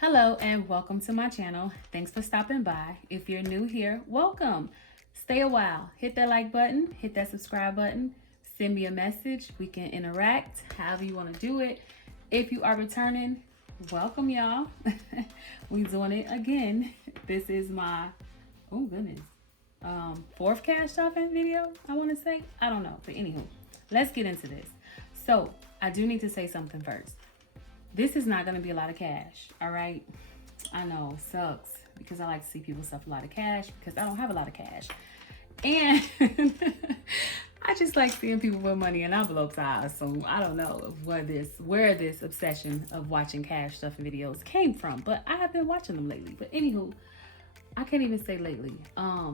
Hello and welcome to my channel. Thanks for stopping by. If you're new here, welcome. Stay a while. Hit that like button, hit that subscribe button, send me a message. We can interact however you want to do it. If you are returning, welcome y'all. We doing it again. This is my, oh goodness, fourth cash stuffing video, I want to say. I don't know, but anywho, let's get into this. So I do need to say something first. This is not going to be a lot of cash, all right? I know, sucks, because I like to see people stuff a lot of cash because I don't have a lot of cash. And I just like seeing people put money in envelopes. So I don't know where this obsession of watching cash stuffing videos came from, but I have been watching them lately. But anywho, I can't even say lately. I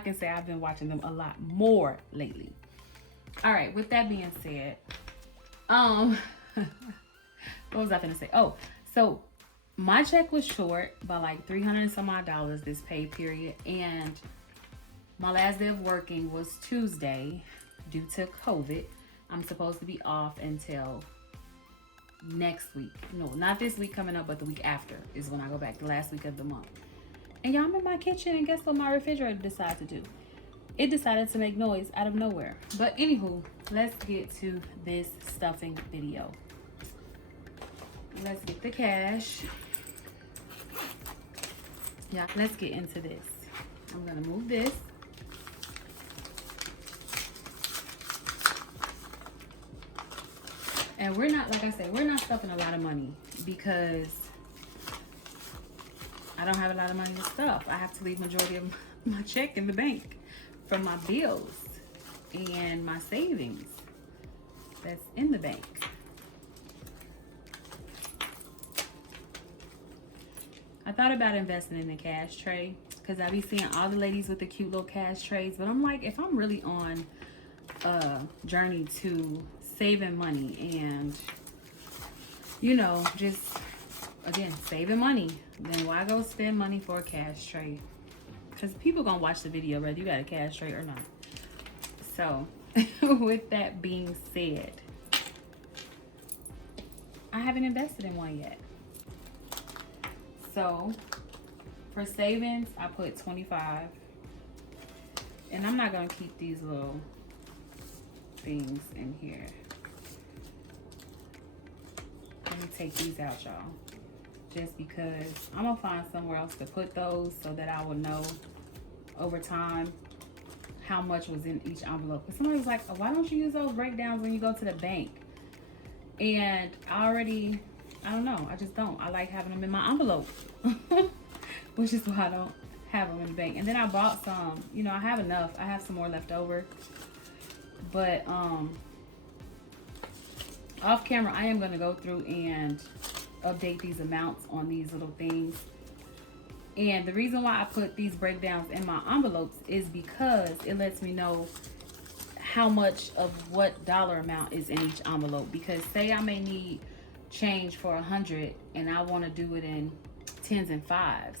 can say I've been watching them a lot more lately. All right, with that being said, what was I gonna say? Oh, so my check was short by like $300 and some odd this pay period, and my last day of working was Tuesday due to COVID. I'm supposed to be off until next week. No, not this week coming up, but the week after is when I go back, the last week of the month. And y'all, I'm in my kitchen, and guess what my refrigerator decided to do? It decided to make noise out of nowhere. But anywho, let's get to this stuffing video. Let's get the cash. Yeah, let's get into this. I'm gonna move this. And we're not, like I said, we're not stuffing a lot of money because I don't have a lot of money to stuff. I have to leave majority of my check in the bank from my bills and my savings that's in the bank. I thought about investing in a cash tray because I be seeing all the ladies with the cute little cash trays, but I'm like, if I'm really on a journey to saving money and, you know, just again saving money, then why go spend money for a cash tray? Because people gonna watch the video whether you got a cash tray or not. So with that being said, I haven't invested in one yet. So for savings, I put 25. And I'm not gonna keep these little things in here. Let me take these out, y'all. Just because I'm gonna find somewhere else to put those so that I will know over time how much was in each envelope. Because somebody's like, oh, why don't you use those breakdowns when you go to the bank? And I don't know, I just don't. I like having them in my envelope, which is why I don't have them in the bank. And then I bought some, you know, I have enough. I have some more left over. But off camera, I am gonna go through and update these amounts on these little things. And the reason why I put these breakdowns in my envelopes is because it lets me know how much of what dollar amount is in each envelope. Because say I may need change for 100 and I want to do it in 10s and 5s.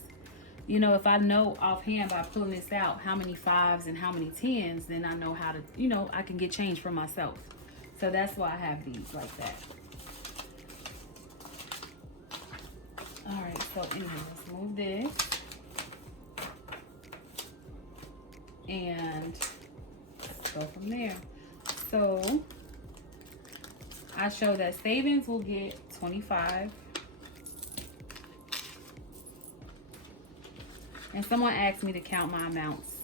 You know, if I know offhand by pulling this out how many 5s and how many 10s, then I know how to, you know, I can get change for myself. So that's why I have these like that. All right, so anyway, let's move this. And let's go from there. So I show that savings will get 25. And someone asked me to count my amounts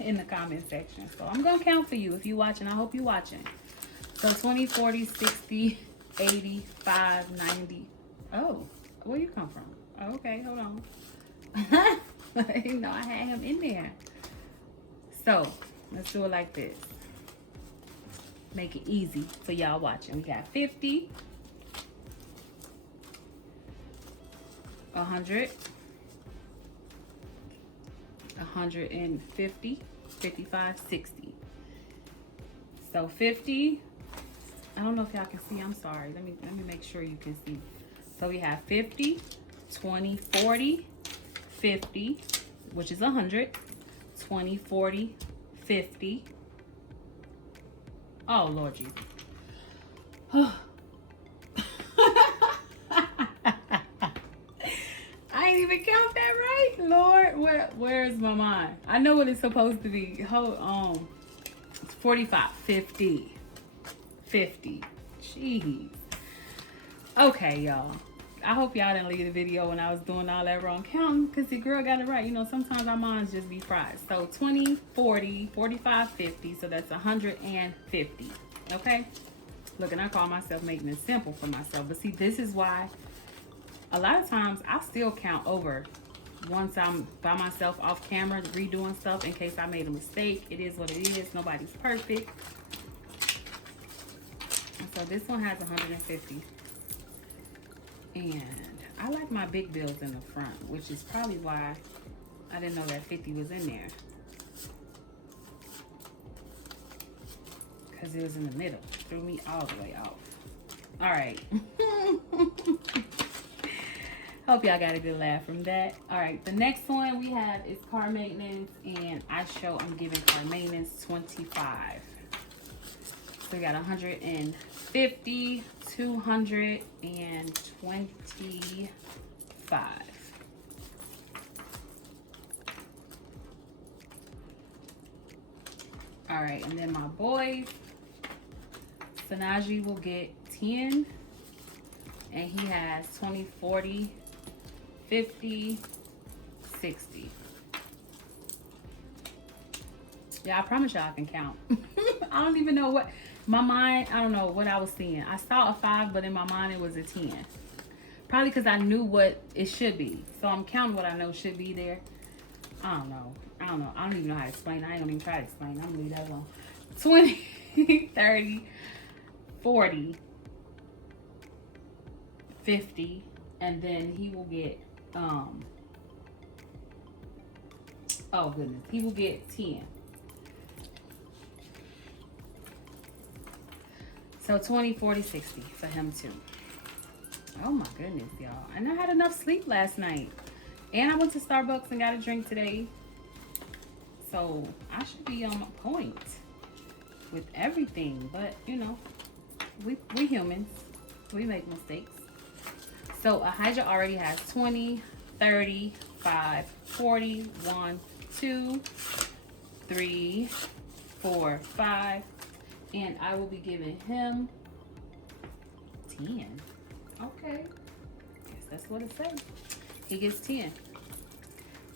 in the comment section. So I'm going to count for you if you're watching. I hope you're watching. So 20, 40, 60, 80, 5, 90. Oh. Where you come from? Oh, okay, hold on. I didn't know I had him in there. So let's do it like this. Make it easy for y'all watching. We got 50, 100, 150, 55, 60. So 50. I don't know if y'all can see. I'm sorry. Let me make sure you can see. So we have 50, 20, 40, 50, which is 100, 20, 40, 50. Oh, Lord Jesus. Lord, where is my mind? I know what it's supposed to be. Hold on. It's 45, 50. 50. Jeez. Okay, y'all. I hope y'all didn't leave the video when I was doing all that wrong counting, because the girl got it right. You know, sometimes our minds just be fried. So 20, 40, 45, 50. So that's 150. Okay? Look, and I call myself making it simple for myself. But see, this is why a lot of times I still count over once I'm by myself off camera redoing stuff in case I made a mistake. It is what it is. Nobody's perfect. And so this one has 150. And I like my big bills in the front, which is probably why I didn't know that 50 was in there. Because it was in the middle. Threw me all the way off. All right. Hope y'all got a good laugh from that. All right, the next one we have is car maintenance, and I'm giving car maintenance 25. So we got 150, 225. All right, and then my boys, Sanaji will get 10, and he has 20, 40, 50, 60. Yeah, I promise y'all I can count. I don't even know what my mind, I don't know what I was seeing. I saw a 5, but in my mind it was a 10. Probably because I knew what it should be. So I'm counting what I know should be there. I don't know. I don't even know how to explain. I ain't gonna even try to explain. I'm gonna leave that alone. 20, 30, 40, 50, and then he will get oh goodness, he will get 10. So 20, 40, 60 for him too. Oh my goodness, y'all. And I had enough sleep last night. And I went to Starbucks and got a drink today. So I should be on point with everything. But you know, we humans. We make mistakes. So Ahijah already has 20, 30, 5, 40, 1, 2, 3, 4, 5. And I will be giving him 10. Okay. Guess that's what it says. He gets 10.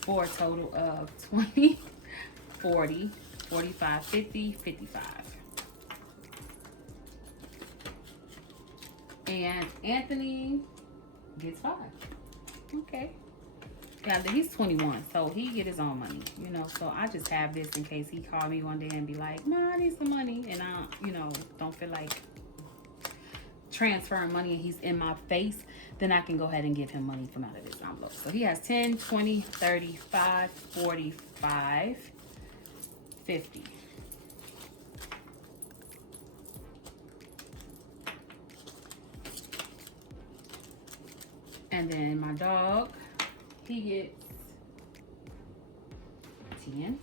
For a total of 20, 40, 45, 50, 55. And Anthony gets 5. Okay. Yeah, he's 21, so he get his own money, you know. So I just have this in case he call me one day and be like, "Ma, I need some money," and I, you know, don't feel like transferring money and he's in my face. Then I can go ahead and give him money from out of this envelope. So he has 10, 20, 30, 5, 45, 50. And then my dog, he gets 10.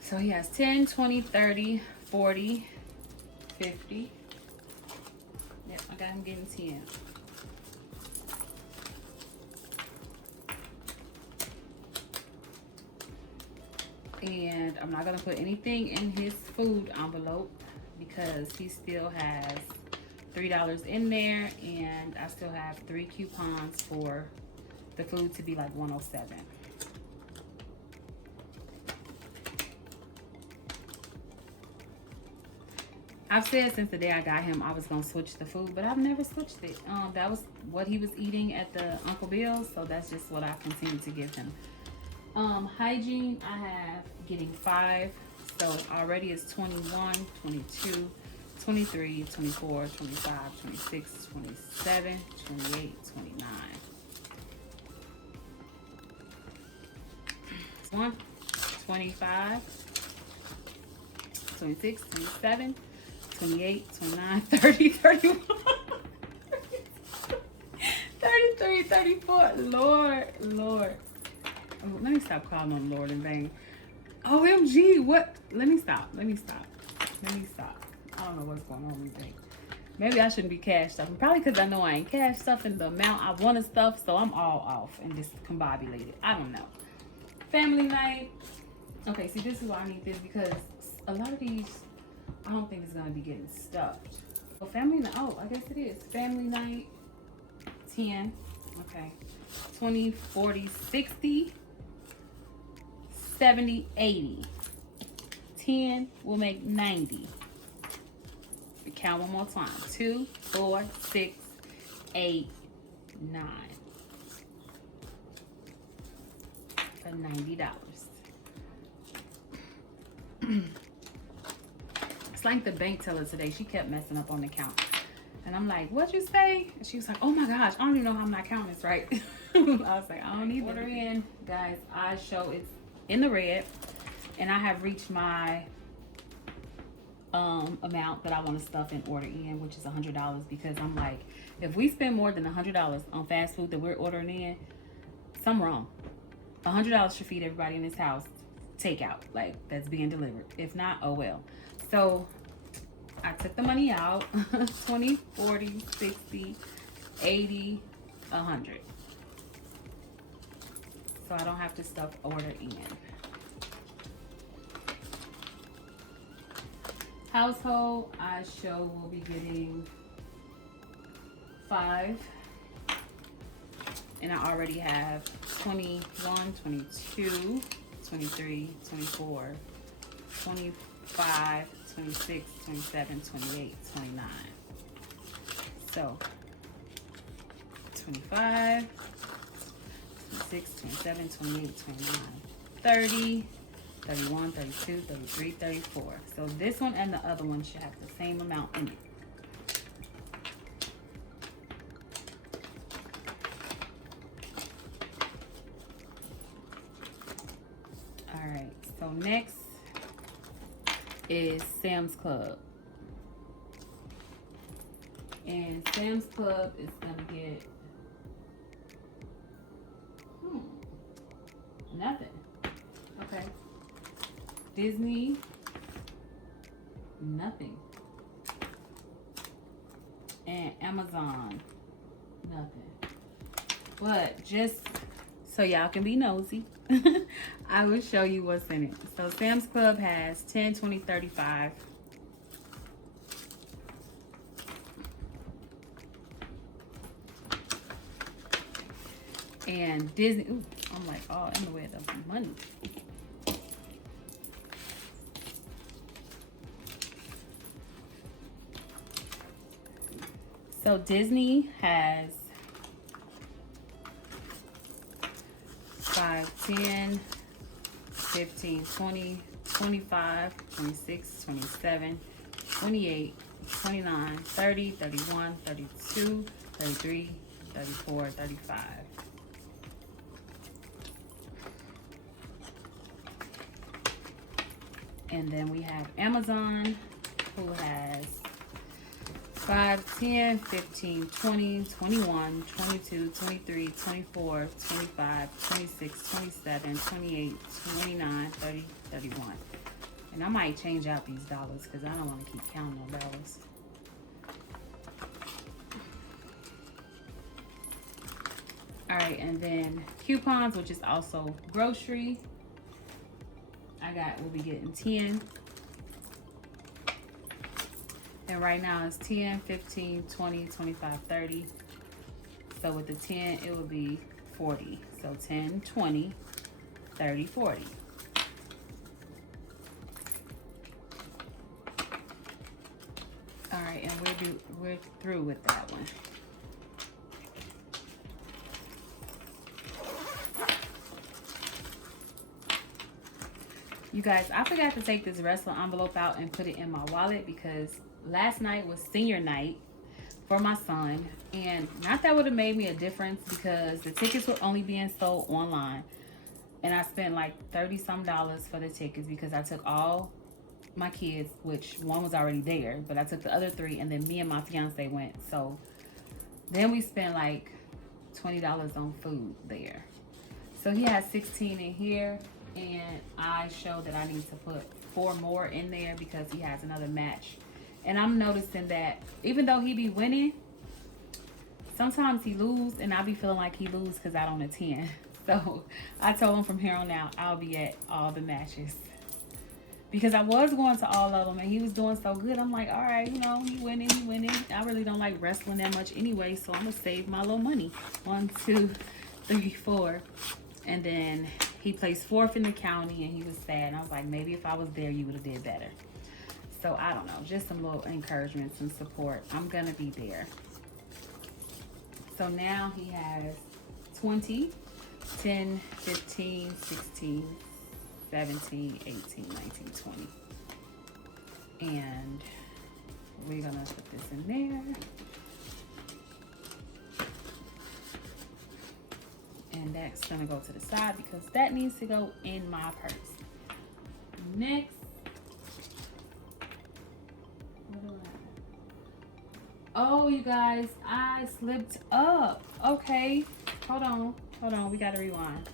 So he has 10, 20, 30, 40, 50. Yep, I got him getting 10. And I'm not gonna put anything in his food envelope because he still has $3 in there, and I still have 3 coupons for the food to be like 107. I've said since the day I got him I was gonna switch the food, but I've never switched it. That was what he was eating at the Uncle Bill's, so that's just what I continue to give him. Hygiene, I have getting 5, so already it's 21, 22, 23, 24, 25, 26, 27, 28, 29. 1, 25, 26, 27, 28, 29, 30, 31, 33, 34. Lord. Oh, let me stop calling on Lord in vain. OMG, what? Let me stop. I don't know what's going on with me. Maybe I shouldn't be cash stuffing. Probably because I know I ain't cash stuffing the amount I want to stuff, so I'm all off and discombobulated. I don't know. Family night. Okay, see, this is why I need this, because a lot of these, I don't think it's going to be getting stuffed. So family night, oh, I guess it is. Family night, 10. Okay. 20, 40, 60, 70, 80. 10 will make 90. We count one more time. 2, 4, 6, 8, 9. For $90. It's like the bank teller today. She kept messing up on the count. And I'm like, what'd you say? And she was like, oh my gosh, I don't even know how I'm not counting this right. I was like, I don't either. Order in, guys, I show it's in the red. And I have reached my amount that I want to stuff and order in, which is $100, because I'm like, if we spend more than $100 on fast food that we're ordering in, something wrong. $100 should feed everybody in this house takeout, like that's being delivered. If not, oh well. So I took the money out. 20, 40, 60, 80, 100. So I don't have to stuff order in. Household, I show will be getting 5. And I already have 21, 22, 23, 24, 25, 26, 27, 28, 29. So 25, 26, 27, 28, 29, 30, 31, 32, 33, 34. So this one and the other one should have the same amount in it. All right, so next is Sam's Club. And Sam's Club is gonna get nothing. Okay. Disney, nothing. And Amazon, nothing. But just so y'all can be nosy, I will show you what's in it. So Sam's Club has 10, 20, 35. And Disney, ooh, I'm like, oh, in the way of the money. So Disney has 5, 10, 15, 20, 25, 26, 27, 28, 29, 30, 31, 32, 33, 34, 35. And then we have Amazon, who has 5, 10, 15, 20, 21, 22, 23, 24, 25, 26, 27, 28, 29, 30, 31. And I might change out these dollars because I don't want to keep counting no dollars. All right, and then coupons, which is also grocery. We'll be getting 10. And right now it's 10, 15, 20, 25, 30. So with the 10, it will be 40. So 10, 20, 30, 40. All right, and we're through with that one. You guys, I forgot to take this wrestler envelope out and put it in my wallet because last night was senior night for my son. And not that would have made me a difference because the tickets were only being sold online. And I spent like $30-some for the tickets because I took all my kids, which one was already there, but I took the other 3 and then me and my fiance went. So then we spent like $20 on food there. So he has 16 in here. And I show that I need to put 4 more in there because he has another match And I'm noticing that even though he be winning, sometimes he lose, and I be feeling like he lose because I don't attend. So I told him from here on out, I'll be at all the matches. Because I was going to all of them, and he was doing so good. I'm like, all right, you know, he winning. I really don't like wrestling that much anyway, so I'm going to save my little money. 1, 2, 3, 4. And then he placed 4th in the county, and he was sad. And I was like, maybe if I was there, you would have did better. So I don't know, just some little encouragements and support. I'm going to be there. So now he has 20, 10, 15, 16, 17, 18, 19, 20. And we're gonna put this in there. And that's gonna go to the side because that needs to go in my purse. Next, what do I have? Oh, you guys, I slipped up. Okay, hold on, we gotta rewind.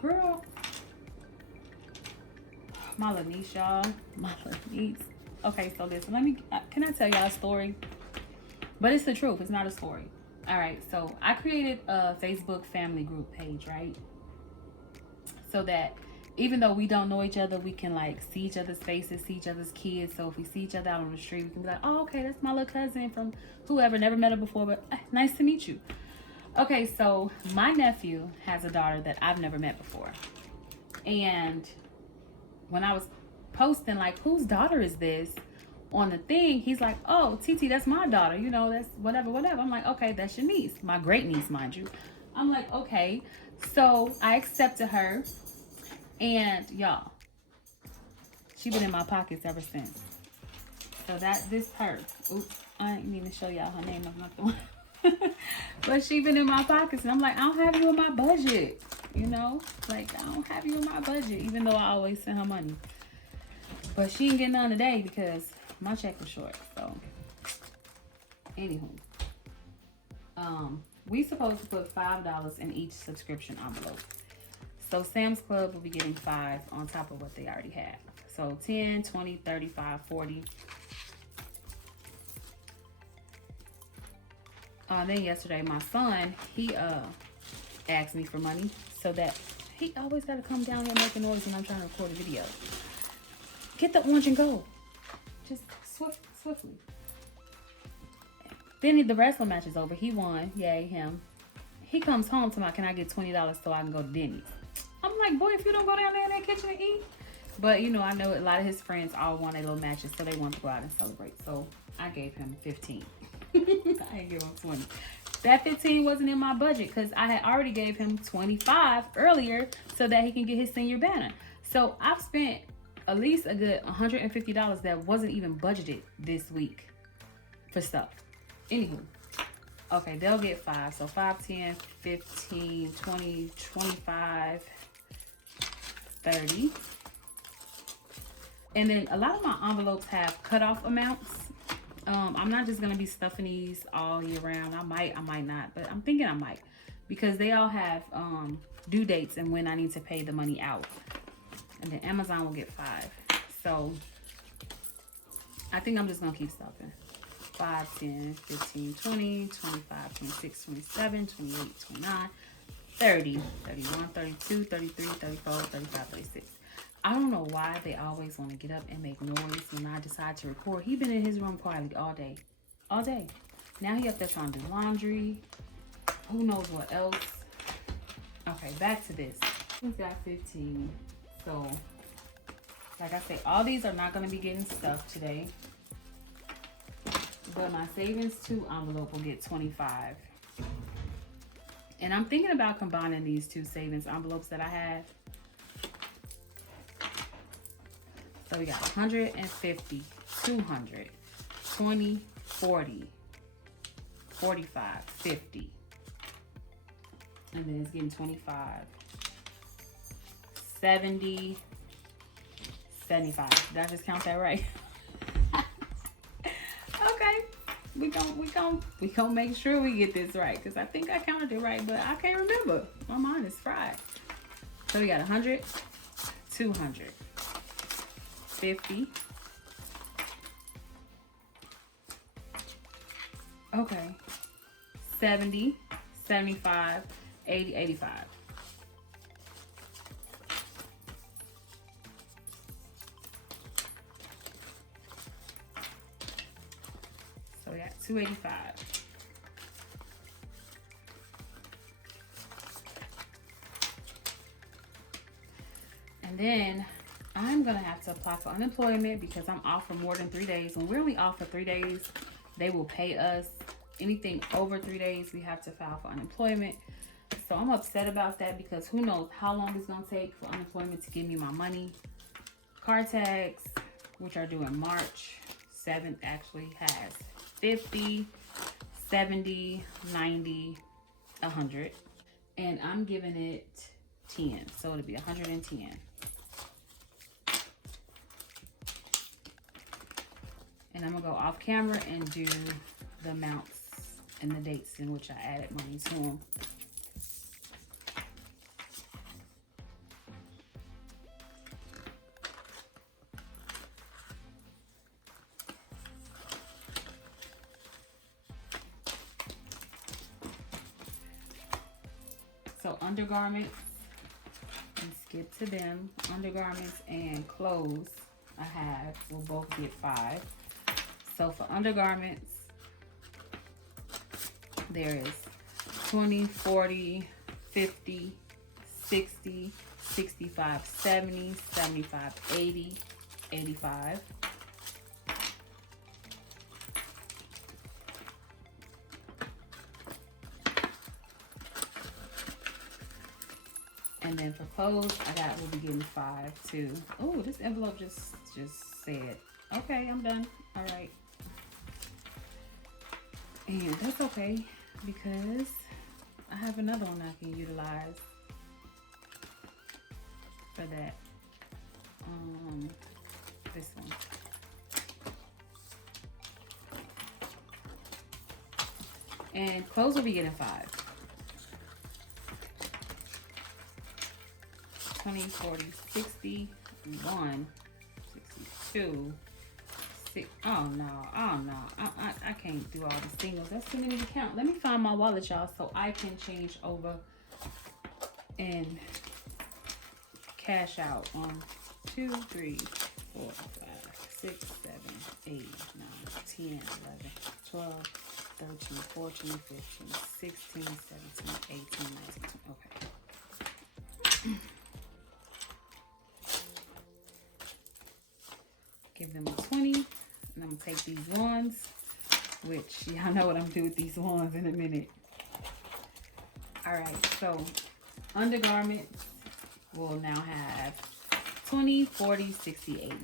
Girl, my little niece, y'all. My little niece. Okay, so listen, can I tell y'all a story? But it's the truth, it's not a story. All right, so I created a Facebook family group page, right? So that even though we don't know each other, we can like see each other's faces, see each other's kids. So if we see each other out on the street, we can be like, oh, okay, that's my little cousin from whoever, never met her before, but nice to meet you. Okay, so my nephew has a daughter that I've never met before. And when I was posting, like, whose daughter is this on the thing, he's like, oh, TT, that's my daughter. You know, that's whatever. I'm like, okay, that's your niece. My great niece, mind you. I'm like, okay. So I accepted her. And y'all, she been in my pockets ever since. So this purse. Oops, I didn't mean to show y'all her name. I'm not the one. But she been in my pockets, and I'm like, I don't have you in my budget, you know, like I don't have you in my budget, even though I always send her money. But she ain't getting none today because my check was short. So anywho, we supposed to put $5 in each subscription envelope. So Sam's Club will be getting 5 on top of what they already have. So 10, 20, 35, 40. Then yesterday, my son, he asked me for money, so that he always got to come down here making noise when I'm trying to record a video. Get the orange and gold. Just swiftly. Then the wrestling match is over. He won. Yay, him. He comes home to me, can I get $20 so I can go to Denny's? I'm like, boy, if you don't go down there in that kitchen and eat. But, you know, I know a lot of his friends all won their little matches, so they want to go out and celebrate. So I gave him 15. I didn't give him 20. That 15 wasn't in my budget because I had already gave him 25 earlier so that he can get his senior banner. So I've spent at least a good $150 that wasn't even budgeted this week for stuff. Anywho, okay, they'll get 5. So 5, 10, 15, 20, 25, 30. And then a lot of my envelopes have cutoff amounts. I'm not just going to be stuffing these all year round. I might not, but I'm thinking I might. Because they all have due dates and when I need to pay the money out. And then Amazon will get 5. So I think I'm just going to keep stuffing. 5, 10, 15, 20, 25, 26, 27, 28, 29, 30, 31, 32, 33, 34, 35, 36. I don't know why they always want to get up and make noise when I decide to record. He been in his room quietly all day. All day. Now he up there trying to do laundry. Who knows what else. Okay, back to this. He's got 15. So, like I said, all these are not going to be getting stuffed today. But my savings 2 envelope will get 25. And I'm thinking about combining these 2 savings envelopes that I have. So we got 150, 200, 20, 40, 45, 50. And then it's getting 25, 70, 75. Did I just count that right? Okay. We gon' make sure we get this right. Because I think I counted it right, but I can't remember. My mind is fried. So we got 100, 200. 50, Okay. 70, 75, 80, 85. So we got 285. And then I'm gonna have to apply for unemployment because I'm off for more than 3 days. When we're only off for 3 days, they will pay us. Anything over 3 days, we have to file for unemployment. So I'm upset about that because who knows how long it's gonna take for unemployment to give me my money. Car tax, which are due in March 7th, actually has 50, 70, 90, 100. And I'm giving it 10, so it'll be 110. And I'm gonna go off camera and do the amounts and the dates in which I added money to them. So undergarments, and skip to them. Undergarments and clothes I have will both get 5. So for undergarments, there is 20, 40, 50, 60, 65, 70, 75, 80, 85. And then for clothes, we'll be getting 5 too. Oh, this envelope just said, okay, I'm done. All right. And that's okay because I have another one I can utilize for that. This one. And clothes will be getting 5. 20, 40, 60, 1, 62, 6. Oh no, I can't do all the singles. That's too many to count. Let me find my wallet, y'all, so I can change over and cash out on 2, 3, 4, 5, 6, 7, 8, 9, 10, 11, 12, 13, 14, 15, 16, 17, 18, 19, 20. Okay. Give them a 20, and I'm gonna take these ones, which y'all know what I'm gonna do with these ones in a minute. All right, so undergarments will now have 20, 40, 60, 80.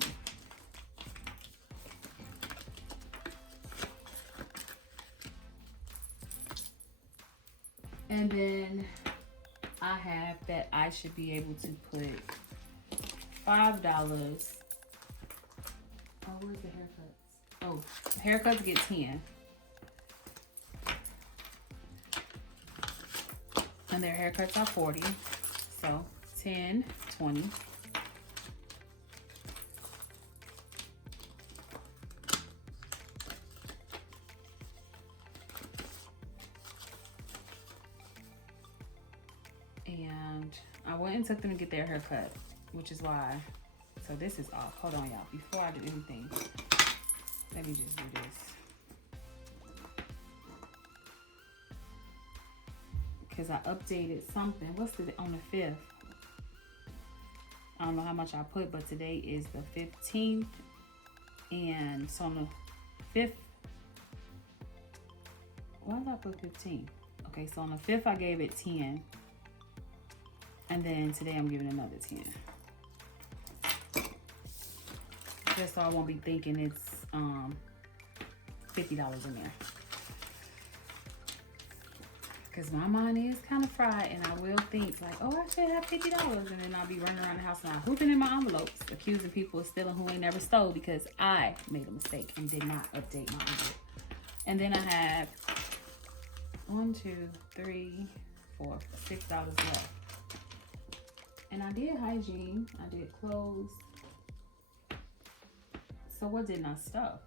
And then I have that I should be able to put $5. Oh, where's the haircuts? Oh, haircuts get 10. And their haircuts are 40. So 10, 20. And I went and took them to get their haircut, which is why. So this is off. Hold on, y'all. Before I do anything, let me just do this. Because I updated something. What's the on the 5th? I don't know how much I put, but today is the 15th. And so on the 5th. Why did I put 15? Okay, so on the 5th I gave it 10. And then today I'm giving another 10. Just so I won't be thinking it's $50 in there. Because my mind is kind of fried and I will think like, oh, I should have $50. And then I'll be running around the house and I'm hooping in my envelopes, accusing people of stealing who ain't never stole because I made a mistake and did not update my envelope. And then I have 1, 2, 3, 4, $6 left. And I did hygiene, I did clothes. So what didn't I stuff?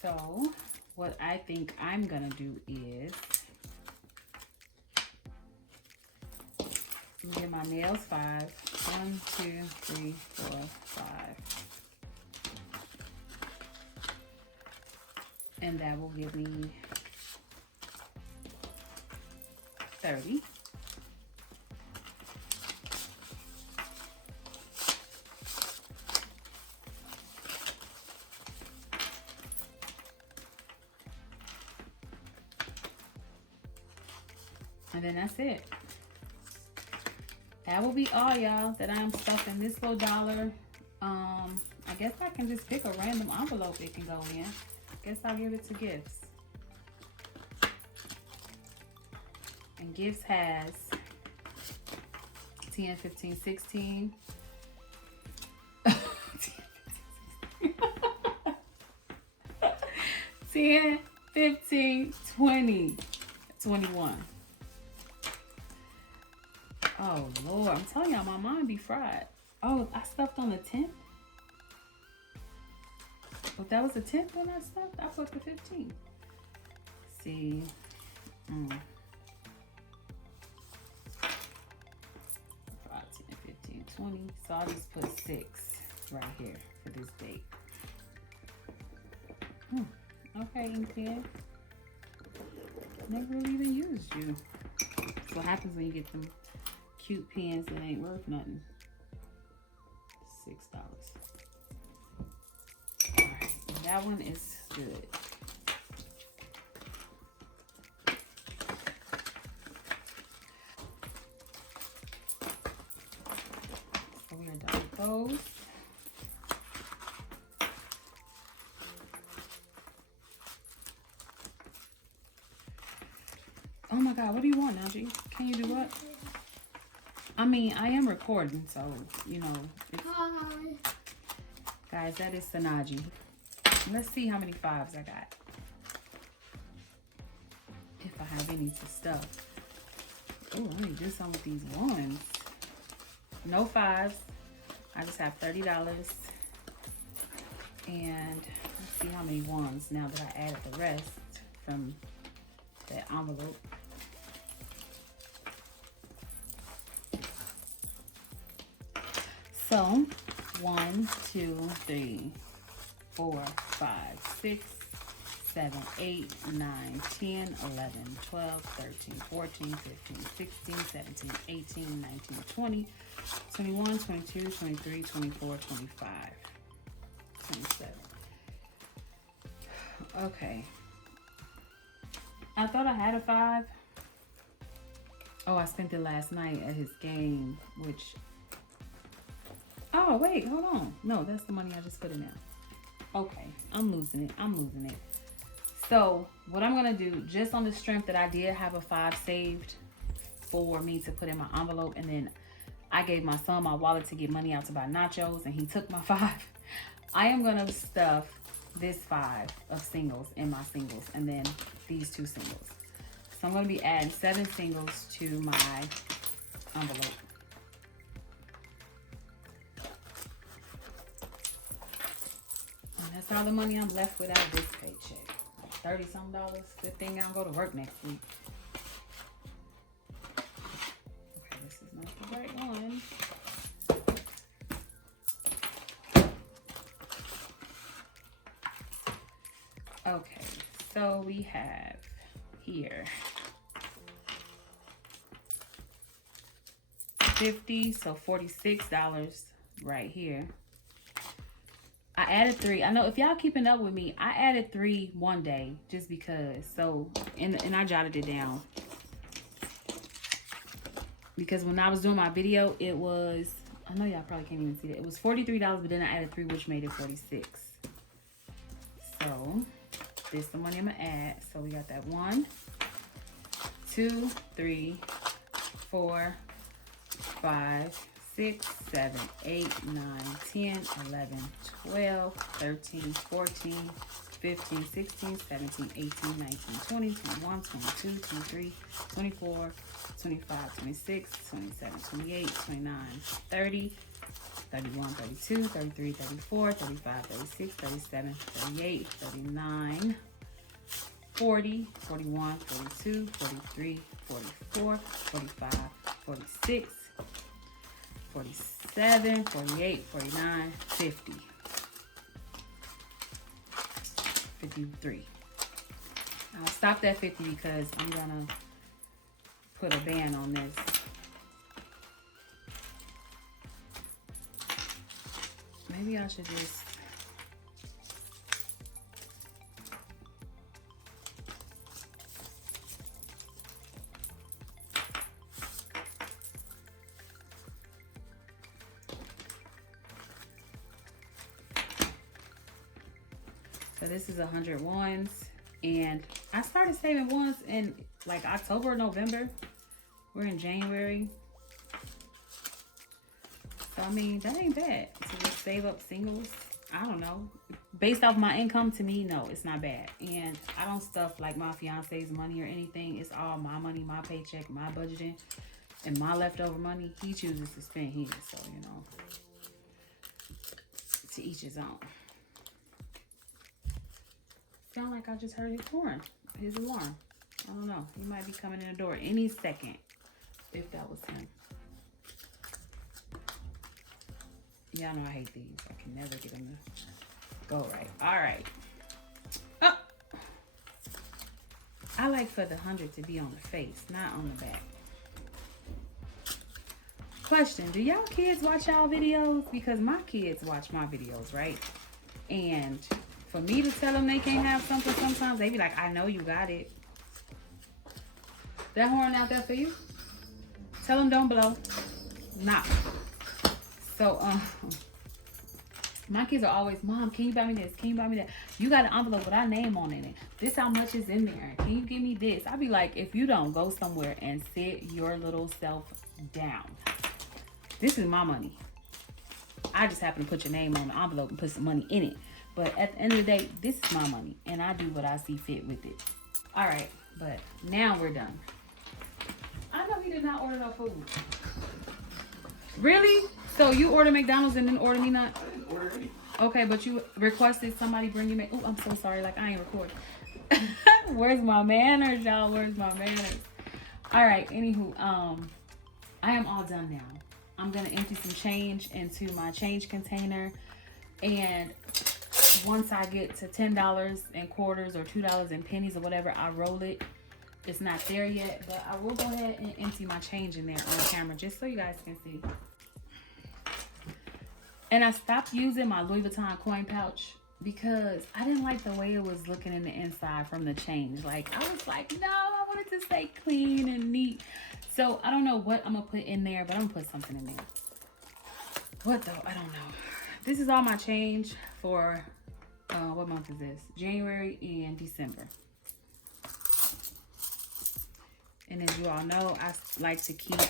So what I think I'm gonna do is give my nails 5. 1, 2, 3, 4, 5. And that will give me 30. And then that's it. That will be all, y'all, that I'm stuffing this little dollar. I guess I can just pick a random envelope it can go in. Guess I'll give it to gifts. And gifts has 10, 15, 16. 10, 15, 20, 21. Oh, Lord. I'm telling y'all, my mind be fried. Oh, I stuffed on the 10th? If that was the 10th when I stuffed, I put the 15th. See. 5, 10, 15, 20. So I'll just put 6 right here for this date. Okay, ink pen. Never really even used you. That's what happens when you get them cute pens that ain't worth nothing. $6. Alright, that one is good. So we are done with those. Oh my God, what do you want, Najee? Can you do what? I mean, I am recording, so, you know. Hi. Guys, that is Sanaji. Let's see how many 5s I got. If I have any to stuff. Oh, let me do something with these 1s. No 5s. I just have $30. And let's see how many 1s now that I added the rest from that envelope. So 1, 2, 3, 4, 5, 6, 7, 8, 9, 10, 11, 12, 13, 14, 15, 16, 17, 18, 19, 20, 21, 22, 23, 24, 25, 27. Okay. I thought I had a 5. Oh, I spent it last night at his game, which... Oh, wait, hold on. No, that's the money I just put in there. Okay, I'm losing it. So, what I'm going to do, just on the strength that I did have a 5 saved for me to put in my envelope, and then I gave my son my wallet to get money out to buy nachos, and he took my 5. I am going to stuff this 5 of singles in my singles, and then these 2 singles. So, I'm going to be adding 7 singles to my envelope. That's all the money I'm left with out of this paycheck. Like $30-something. Good thing I don't go to work next week. Okay, this is not the right one. Okay, so we have here 50, so $46 right here. I added 3. I know if y'all keeping up with me, I added 3 one day just because. So, and I jotted it down. Because when I was doing my video, it was, I know y'all probably can't even see that. It was $43, but then I added 3, which made it 46. So, this is the money I'm gonna add. So we got that 1, 2, 3, 4, 5, 6, 7, 8, 9, 10, 11, 12, 13, 14, 15, 16, 17, 18, 19, 20, 21, 22, 23, 24, 25, 26, 27, 28, 29, 30, 31, 32, 33, 34, 35, 36, 37, 38, 39, 40, 41, 42, 43, 44, 45, 46, 47, 48, 49, 50, 53. I'll stop at 50 because I'm gonna put a band on this. Maybe I should just so this is 100 ones, and I started saving ones in like October or November. We're in January. So I mean, that ain't bad to just save up singles. I don't know. Based off my income, to me, no, it's not bad. And I don't stuff like my fiance's money or anything. It's all my money, my paycheck, my budgeting, and my leftover money. He chooses to spend his, so you know, to each his own. Sound like I just heard his horn, his alarm. I don't know. He might be coming in the door any second if that was him. Y'all know I hate these. I can never get them to go right. All right. Oh. I like for the 100 to be on the face, not on the back. Question, do y'all kids watch y'all videos? Because my kids watch my videos, right? And for me to tell them they can't have something sometimes, they be like, I know you got it. That horn out there for you? Tell them don't blow. Nah. So, my kids are always, Mom, can you buy me this? Can you buy me that? You got an envelope with our name on it. This how much is in there. Can you give me this? I'll be like, if you don't go somewhere and sit your little self down. This is my money. I just happen to put your name on the envelope and put some money in it. But at the end of the day, this is my money. And I do what I see fit with it. All right. But now we're done. I know he did not order no food. Really? So you order McDonald's and then order me not? I didn't order any. Okay, but you requested somebody bring you Oh, I'm so sorry. Like, I ain't recording. Where's my manners, y'all? Where's my manners? All right. Anywho, I am all done now. I'm going to empty some change into my change container. And once I get to $10 in quarters or $2 in pennies or whatever, I roll it. It's not there yet, but I will go ahead and empty my change in there on camera just so you guys can see. And I stopped using my Louis Vuitton coin pouch because I didn't like the way it was looking in the inside from the change. Like, I was like, no, I want it to stay clean and neat. So I don't know what I'm going to put in there, but I'm going to put something in there. What though? I don't know. This is all my change for, what month is this? January and December. And as you all know, I like to keep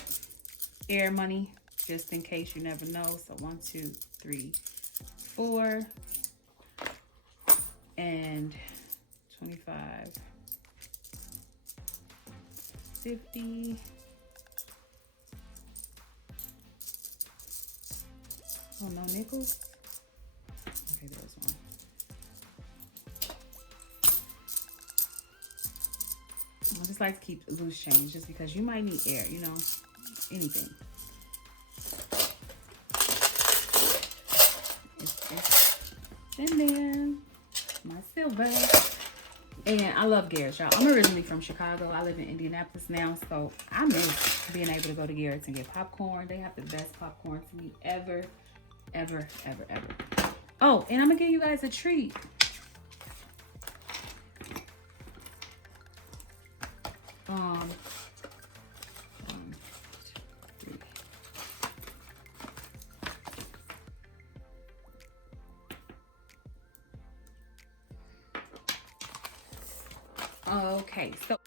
air money just in case you never know. So 1, 2, 3, 4, and 25, 50. Oh, no nickels? Okay, there's one. I just like to keep loose change just because you might need air, you know, anything. It's in there. My silver. And I love Garrett's, y'all. I'm originally from Chicago. I live in Indianapolis now, so I miss being able to go to Garrett's and get popcorn. They have the best popcorn to me ever, ever, ever, ever. Oh, and I'm gonna give you guys a treat. One, 2, 3. Okay, so